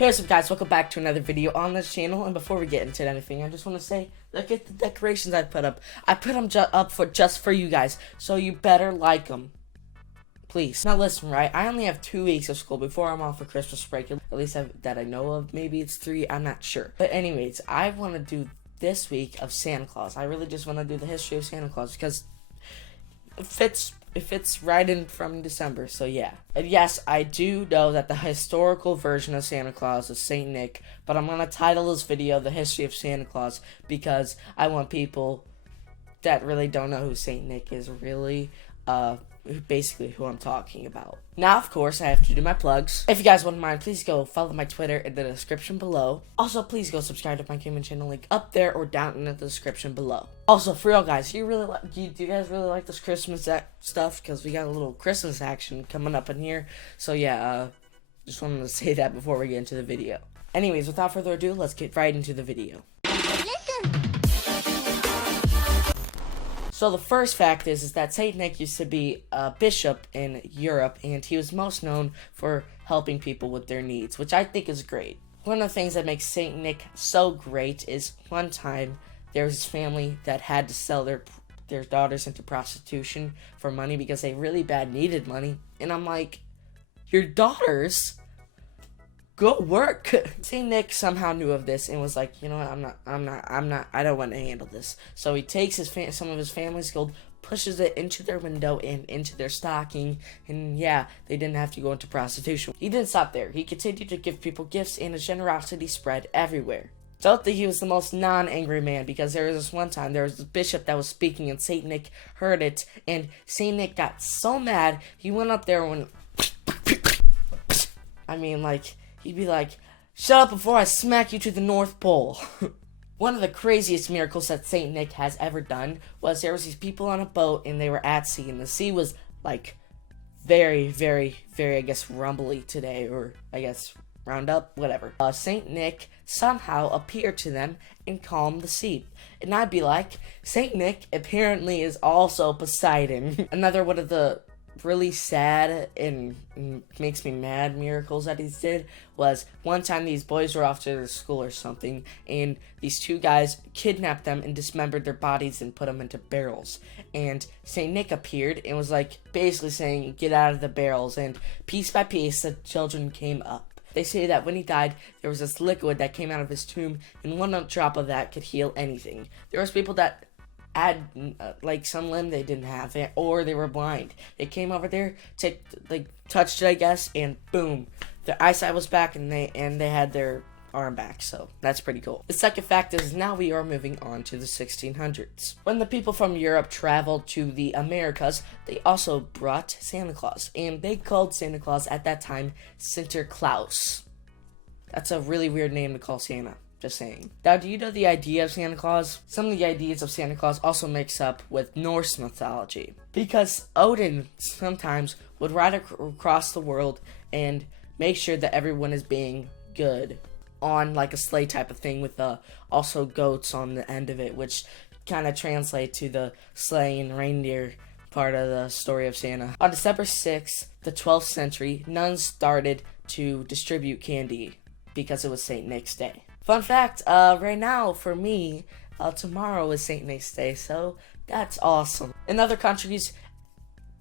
Hey, what's up guys, welcome back to another video on this channel, and before we get into anything, I just want to say, look at the decorations I put up. I put them up just for you guys, so you better like them. Please. Now listen, right, I only have 2 weeks of school before I'm off for Christmas break, at least that I know of. Maybe it's 3, I'm not sure. But anyways, I want to do this week of Santa Claus. I really just want to do the history of Santa Claus, because it fits right in from December, so yeah. And yes, I do know that the historical version of Santa Claus is Saint Nick, but I'm gonna title this video The History of Santa Claus because I want people that really don't know who Saint Nick is really basically who I'm talking about. Now, of course, I have to do my plugs. If you guys wouldn't mind, please go follow my Twitter in the description below. Also, please go subscribe to my gaming channel, link up there or down in the description below. Also, for real, guys, do you guys really like this Christmas stuff? Because we got a little Christmas action coming up in here. So yeah, just wanted to say that before we get into the video. Anyways, without further ado, let's get right into the video. So the first fact is that Saint Nick used to be a bishop in Europe, and he was most known for helping people with their needs, which I think is great. One of the things that makes Saint Nick so great is one time there was this family that had to sell their daughters into prostitution for money because they really bad needed money, and I'm like, your daughters? Go work. Saint Nick somehow knew of this and was like, you know what, I don't want to handle this. So he takes some of his family's gold, pushes it into their window and into their stocking, and yeah, they didn't have to go into prostitution. He didn't stop there. He continued to give people gifts, and his generosity spread everywhere. Don't think he was the most non-angry man, because there was this one time, there was this bishop that was speaking, and Saint Nick heard it, and Saint Nick got so mad, he went up there and went, he'd be like, shut up before I smack you to the North Pole. One of the craziest miracles that Saint Nick has ever done was there was these people on a boat and they were at sea, and the sea was like very, very, very, I guess, rumbly today, or I guess round up, whatever. Saint Nick somehow appeared to them and calmed the sea. And I'd be like, Saint Nick apparently is also Poseidon. Another one of the really sad and makes me mad miracles that he did was one time these boys were off to their school or something, and these 2 guys kidnapped them and dismembered their bodies and put them into barrels, and Saint Nick appeared and was like basically saying, get out of the barrels, and piece by piece the children came up. They say that when he died, there was this liquid that came out of his tomb, and one drop of that could heal anything. There was people that had like some limb they didn't have, or they were blind. They came over there, touched it, I guess, and boom, their eyesight was back, and they had their arm back. So that's pretty cool. The second fact is now we are moving on to the 1600s. When the people from Europe traveled to the Americas, they also brought Santa Claus, and they called Santa Claus at that time Sinterklaas. That's a really weird name to call Santa. Just saying. Now, do you know the idea of Santa Claus? Some of the ideas of Santa Claus also mix up with Norse mythology, because Odin sometimes would ride across the world and make sure that everyone is being good on like a sleigh type of thing, with also goats on the end of it, which kind of translate to the sleighing reindeer part of the story of Santa. On December 6th, the 12th century, nuns started to distribute candy because it was Saint Nick's Day. Fun fact, right now, for me, tomorrow is St. Nick's Day, so that's awesome. In other countries,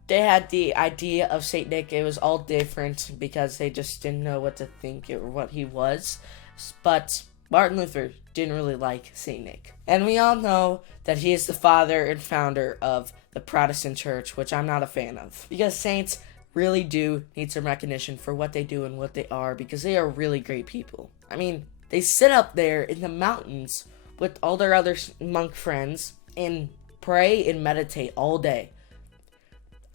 they had the idea of St. Nick. It was all different because they just didn't know what to think or what he was. But Martin Luther didn't really like St. Nick. And we all know that he is the father and founder of the Protestant church, which I'm not a fan of. Because saints really do need some recognition for what they do and what they are, because they are really great people. I mean, they sit up there in the mountains with all their other monk friends and pray and meditate all day.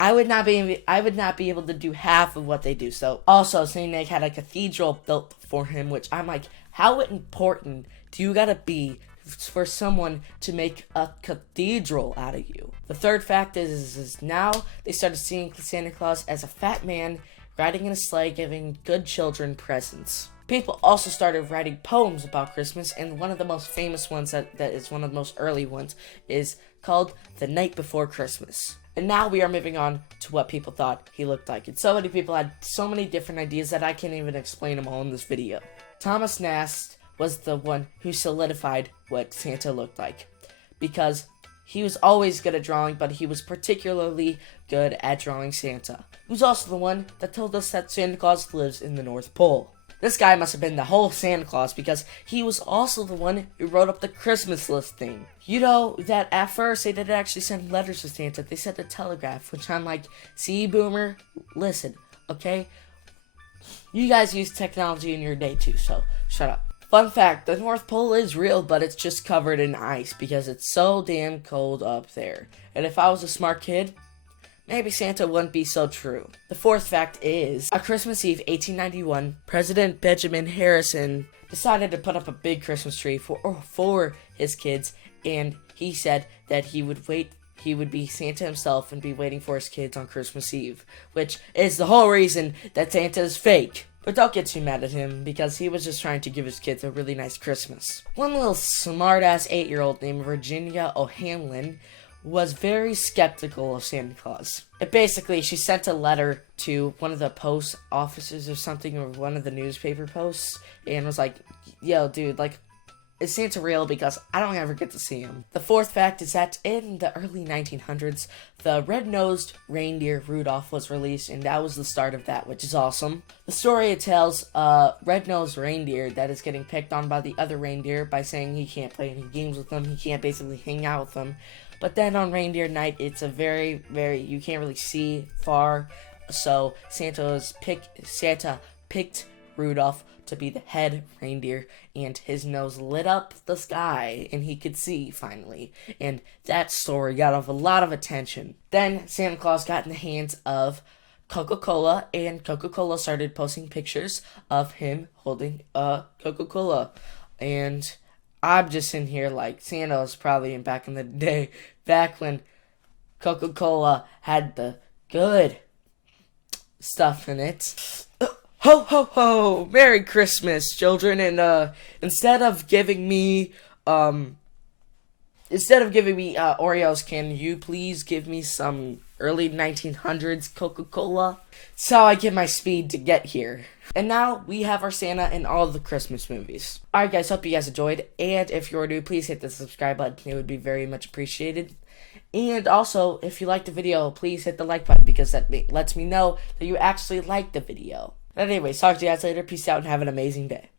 I would not be able to do half of what they do. So also, Saint Nick had a cathedral built for him, which I'm like, how important do you gotta be for someone to make a cathedral out of you? The third fact is now they started seeing Santa Claus as a fat man riding in a sleigh giving good children presents. People also started writing poems about Christmas, and one of the most famous ones that is one of the most early ones is called The Night Before Christmas. And now we are moving on to what people thought he looked like. And so many people had so many different ideas that I can't even explain them all in this video. Thomas Nast was the one who solidified what Santa looked like, because he was always good at drawing, but he was particularly good at drawing Santa. He was also the one that told us that Santa Claus lives in the North Pole. This guy must have been the whole Santa Claus, because he was also the one who wrote up the Christmas list thing. You know that at first they didn't actually send letters to Santa, they sent a telegraph, which I'm like, see, boomer, listen, okay? You guys use technology in your day too, so shut up. Fun fact, the North Pole is real, but it's just covered in ice because it's so damn cold up there. And if I was a smart kid, maybe Santa wouldn't be so true. The fourth fact is, on Christmas Eve 1891, President Benjamin Harrison decided to put up a big Christmas tree for his kids, and he said that he would be Santa himself and be waiting for his kids on Christmas Eve, which is the whole reason that Santa is fake. But don't get too mad at him, because he was just trying to give his kids a really nice Christmas. One little smart-ass 8-year-old named Virginia O'Hanlon was very skeptical of Santa Claus. Basically, she sent a letter to one of the post offices or something, or one of the newspaper posts, and was like, yo, dude, like, is Santa real? Because I don't ever get to see him. The fourth fact is that in the early 1900s, the red-nosed reindeer Rudolph was released, and that was the start of that, which is awesome. The story tells a red-nosed reindeer that is getting picked on by the other reindeer by saying he can't play any games with them, he can't basically hang out with them. But then on reindeer night, it's a very, you can't really see far, so Santa picked Rudolph to be the head reindeer, and his nose lit up the sky, and he could see, finally. And that story got a lot of attention. Then Santa Claus got in the hands of Coca-Cola, and Coca-Cola started posting pictures of him holding a Coca-Cola. And I'm just in here like, Santa was probably back in the day, back when Coca-Cola had the good stuff in it. Ho, ho, ho! Merry Christmas, children, and, instead of giving me Oreos, can you please give me some early 1900s Coca-Cola? That's how I get my speed to get here. And now, we have our Santa in all of the Christmas movies. Alright guys, hope you guys enjoyed, and if you're new, please hit the subscribe button, it would be very much appreciated. And also, if you liked the video, please hit the like button, because that lets me know that you actually liked the video. Anyways, talk to you guys later. Peace out and have an amazing day.